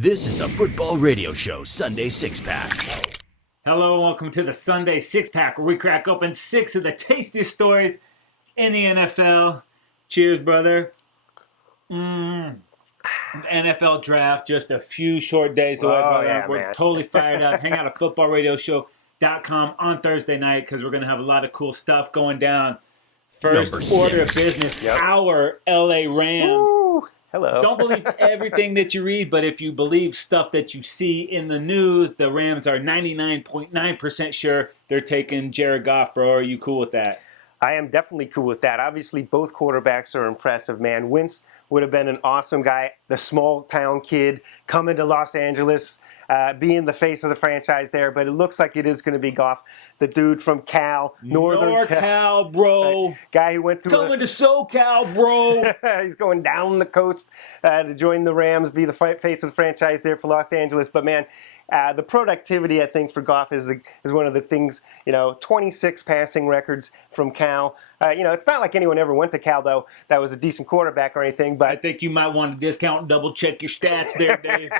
This is the Football Radio Show Sunday Six Pack. Hello and welcome to the Sunday Six Pack, where we crack open 6 of the tastiest stories in the NFL. Cheers, brother. NFL draft just a few short days away, brother. Yeah, we're man. totally fired up. Hang out at footballradioshow.com on Thursday night because we're going to have a lot of cool stuff going down. First Number order of 6. business, Yep. our LA Rams. Woo. Hello. Don't believe everything that you read, but if you believe stuff that you see in the news, the Rams are 99.9% sure they're taking Jared Goff, bro. Are you cool with that? I am definitely cool with that. Obviously, both quarterbacks are impressive, man. Wentz would have been an awesome guy, the small town kid coming to Los Angeles, being the face of the franchise there. But it looks like it is going to be Goff, the dude from Cal, Northern Cal, bro. guy who went through Coming to SoCal, bro. He's going down the coast to join the Rams, be the face of the franchise there for Los Angeles. But, man, the productivity, I think, for Goff is one of the things, 26 passing records from Cal. It's not like anyone ever went to Cal, though, that was a decent quarterback or anything. But I think you might want to discount and double-check your stats there, Dave.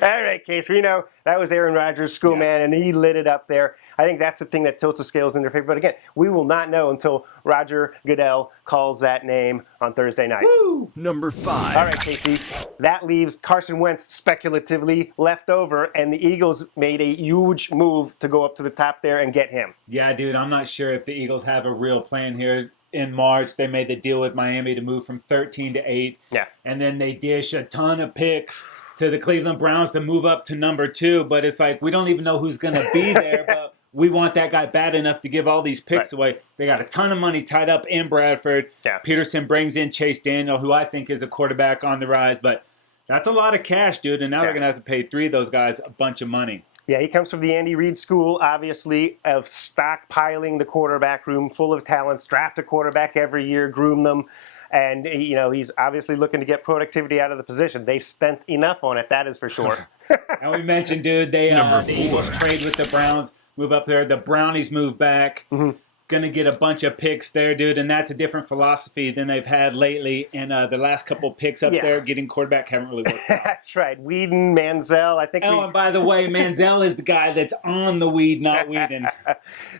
All right, Case, we know that was Aaron Rodgers' school, man, and he lit it up there. I think that's the thing that tilts the scales in their favor. But again, we will not know until Roger Goodell calls that name on Thursday night. Woo! Number 5. All right, Casey, that leaves Carson Wentz speculatively left over, and the Eagles made a huge move to go up to the top there and get him. Yeah, dude, I'm not sure if the Eagles have a real plan here. In March, they made the deal with Miami to move from 13 to 8. Yeah. And then they dish a ton of picks to the Cleveland Browns to move up to number 2. But it's like, we don't even know who's going to be there, but we want that guy bad enough to give all these picks away. They got a ton of money tied up in Bradford. Yeah. Peterson brings in Chase Daniel, who I think is a quarterback on the rise. But that's a lot of cash, dude. And now they're going to have to pay 3 of those guys a bunch of money. Yeah, he comes from the Andy Reid school, obviously, of stockpiling the quarterback room full of talents, draft a quarterback every year, groom them. And, he's obviously looking to get productivity out of the position. They've spent enough on it, that is for sure. And we mentioned, dude, the Eagles trade with the Browns, move up there. The Brownies move back. Mm-hmm. Going to get a bunch of picks there, dude, and that's a different philosophy than they've had lately. And the last couple of picks up there, getting quarterback, haven't really worked out. That's right. Whedon, Manziel, I think. And by the way, Manziel is the guy that's on the weed, not Whedon.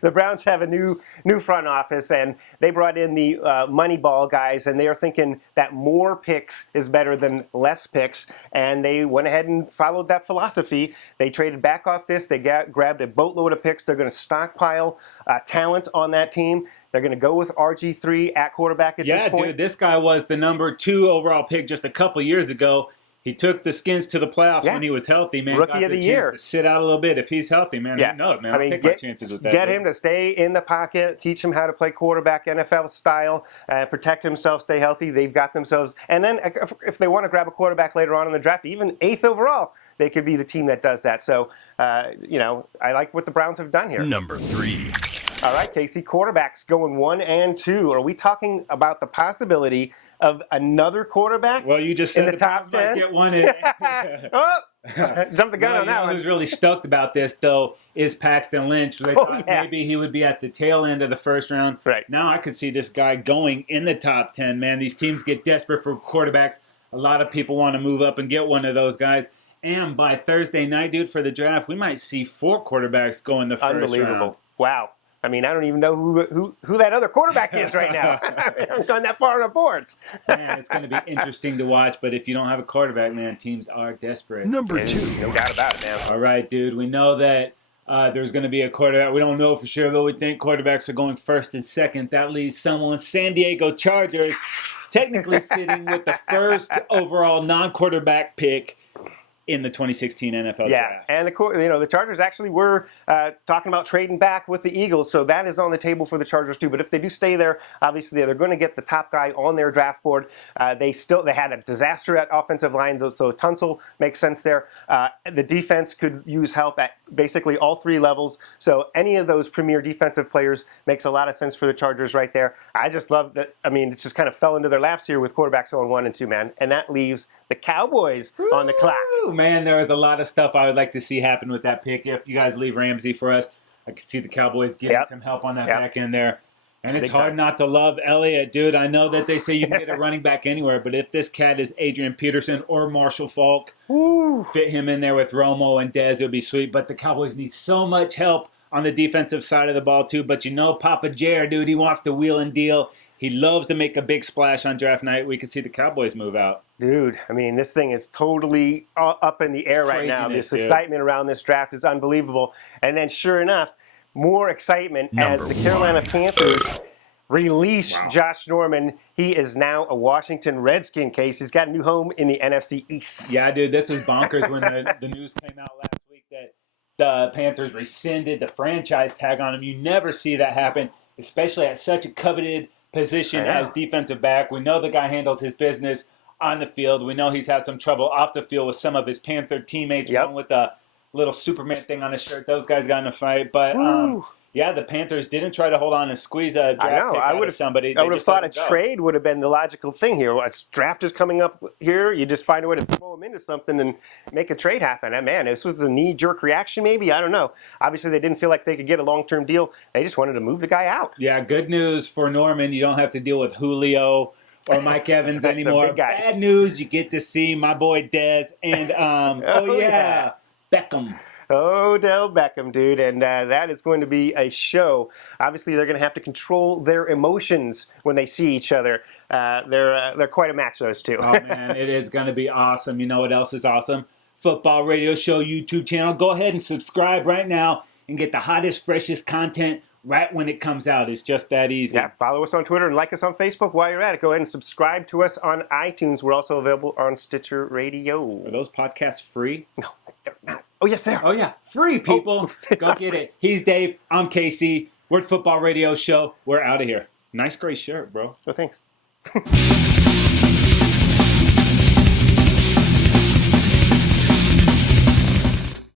The Browns have a new front office, and they brought in the moneyball guys, and they are thinking that more picks is better than less picks, and they went ahead and followed that philosophy. They traded back off this. They grabbed a boatload of picks. They're going to stockpile talent on that team. They're going to go with RG3 at quarterback at this point. Yeah, dude, this guy was the number 2 overall pick just a couple years ago. He took the Skins to the playoffs when he was healthy, man. Rookie of the year. To sit out a little bit if he's healthy, man. Yeah. No, man. I'll take my chances with that. Get him to stay in the pocket, teach him how to play quarterback NFL style, protect himself, stay healthy. They've got themselves. And then if they want to grab a quarterback later on in the draft, even 8th overall, they could be the team that does that. So, I like what the Browns have done here. Number 3. All right, Casey, quarterbacks going 1 and 2. Are we talking about the possibility of another quarterback? Well, you just said in the top 10. Get one in. Jump the gun on that one. Who's really stoked about this, though, is Paxton Lynch. They thought maybe he would be at the tail end of the first round. Right. Now I could see this guy going in the top 10, man. These teams get desperate for quarterbacks. A lot of people want to move up and get one of those guys. And by Thursday night, dude, for the draft, we might see 4 quarterbacks go in the first round. Unbelievable. Wow. I mean, I don't even know who that other quarterback is right now. I haven't gone that far on the boards. Man, it's going to be interesting to watch. But if you don't have a quarterback, man, teams are desperate. Number 2. No doubt about it, man. All right, dude. We know that there's going to be a quarterback. We don't know for sure, but we think quarterbacks are going first and second. That leaves someone, San Diego Chargers, technically sitting with the first overall non-quarterback pick in the 2016 NFL draft. Yeah, and the Chargers actually were talking about trading back with the Eagles, so that is on the table for the Chargers too. But if they do stay there, obviously they're going to get the top guy on their draft board. They had a disaster at offensive line, so Tunsil makes sense there. The defense could use help at basically all 3 levels. So any of those premier defensive players makes a lot of sense for the Chargers right there. I just love that. I mean, it just kind of fell into their laps here with quarterbacks going 1 and 2, man, and that leaves the Cowboys on the clock. Man, there was a lot of stuff I would like to see happen with that pick. If you guys leave Ramsey for us, I could see the Cowboys getting some help on that back end there. And it's Big hard time. not to love Elliott, dude. I know that they say you can get a running back anywhere, but if this cat is Adrian Peterson or Marshall Faulk, fit him in there with Romo and Dez, it would be sweet. But the Cowboys need so much help on the defensive side of the ball, too. But you know Papa Jared, dude, he wants to wheel and deal. He loves to make a big splash on draft night. We can see the Cowboys move out. Dude, I mean, this thing is totally up in the air right now. Craziness, This dude. excitement around this draft is unbelievable. And then, sure enough, more excitement as Number the Carolina Panthers release Wow. Josh Norman. He is now a Washington Redskin case. He's got a new home in the NFC East. Yeah, dude, this was bonkers when the news came out last week that the Panthers rescinded the franchise tag on him. You never see that happen, especially at such a coveted position I know. as defensive back. We know the guy handles his business on the field. We know he's had some trouble off the field with some of his Panther teammates. Yep. One with a little Superman thing on his shirt. Those guys got in a fight. But, Woo. yeah, the Panthers didn't try to hold on and squeeze a draft I know. pick I out would of somebody. I They would have just thought a let him go. trade would have been the logical thing here. Well, draft is coming up here. You just find a way to throw him into something and make a trade happen. And man, this was a knee-jerk reaction maybe. I don't know. Obviously, they didn't feel like they could get a long-term deal. They just wanted to move the guy out. Yeah, good news for Norman. You don't have to deal with Julio or Mike Evans That's the anymore. big guys. Bad news, you get to see my boy Dez and, Oh, yeah. Beckham. Odell Beckham, dude, and that is going to be a show. Obviously, they're going to have to control their emotions when they see each other. They're quite a match, those two. Oh, man, it is going to be awesome. You know what else is awesome? Football Radio Show YouTube channel. Go ahead and subscribe right now and get the hottest, freshest content right when it comes out. It's just that easy. Yeah, follow us on Twitter and like us on Facebook while you're at it. Go ahead and subscribe to us on iTunes. We're also available on Stitcher Radio. Are those podcasts free? No, they're not. Oh, yes, they are. Oh, yeah. Free, people. Go get it. He's Dave. I'm Casey. We're at Football Radio Show. We're out of here. Nice gray shirt, bro. Oh, thanks.